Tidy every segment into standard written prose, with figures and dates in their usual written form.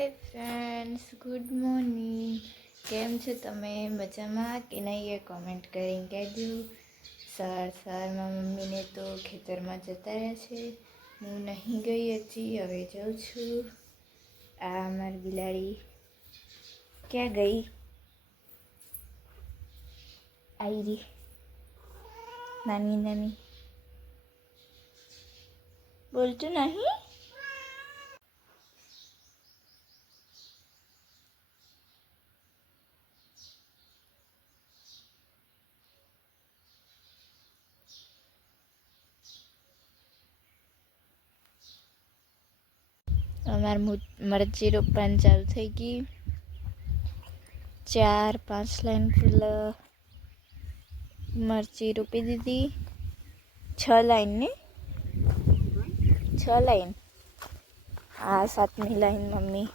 Hi friends, good morning. કેમ છો તમે? મજામાં કે નહીં એ કોમેન્ટ કરીને કહેજો. સવારમાં મમ્મીને તો ખેતરમાં જતા રહ્યા છે. હું નહીં ગઈ હજી, હવે જાઉં છું. આ મારી બિલાડી ક્યાં ગઈ? આવી રહી નાની બોલતું નહીં. અમારે મરચી રોપવાની ચાલુ થઈ ગઈ. 4-5 લાઈન પેલા મરચી રોપી દીધી. 6 લાઈન ને 6 લાઈન. આ 7મી લાઈન મમ્મી.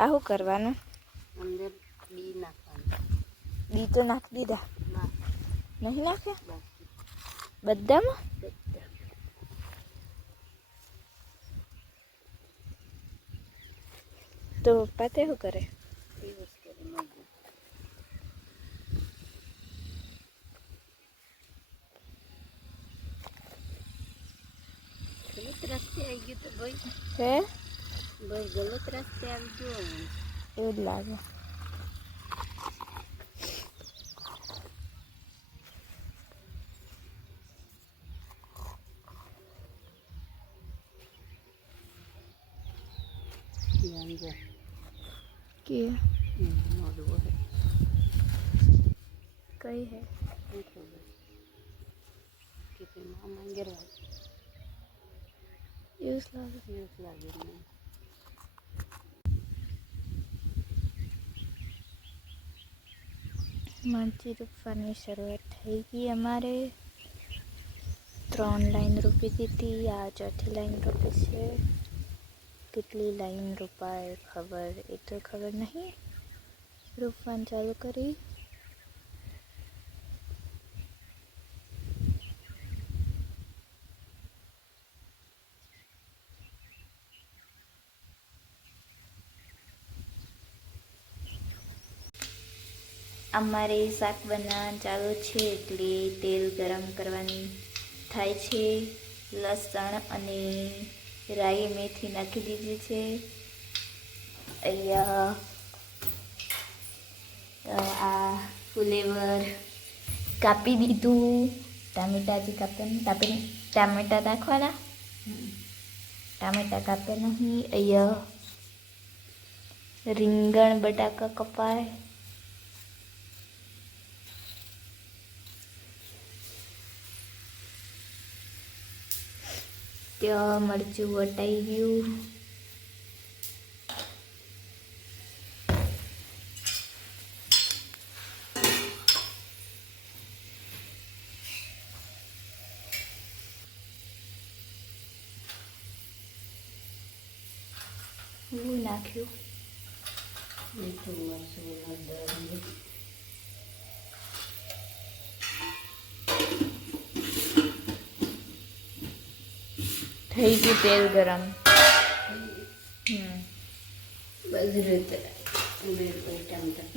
આ શું કરવાનું? અંદર બી નાખવાનું. બી તો નાખી દીધા. નહીં નાખ્યા બધામાં? તો પપ્પા તે શું કરે? ગલત રસ્તે આવી ગયું તો ભાઈ હે ભાઈ ગલત રસ્તે આવી ગયો. એવું જ લાગે. કે કઈ હે યુઝ લાગે. મરચી રોપવાની શરૂઆત થઈ ગઈ. અમારે 3 લાઈન રોપી દીધી. આ 4થી લાઈન રોપી છે. કેટલી લાઈન રોપાય ખબર એ તો ખબર નહીં. રોપવાનું ચાલુ કરી. અમારે શાક બનાવવાનું ચાલુ છે એટલે તેલ ગરમ કરવાની થાય છે. લસણ અને રાઈ મેથી નાખી દીધી છે. અહીંયા આ ફુલેવર કાપી દીધું. ટામેટાથી કાપીને ટામેટા નાખવાના. ટામેટા કાપ્યા નહીં. અહીંયા રીંગણ બટાકા કપાય. ત્યાં મરચું વટાઈ ગયું. હું નાખ્યું મીઠું મરચું હળદર. થઈ ગયું તેલ ગરમ. બધી રીતે ટામેટા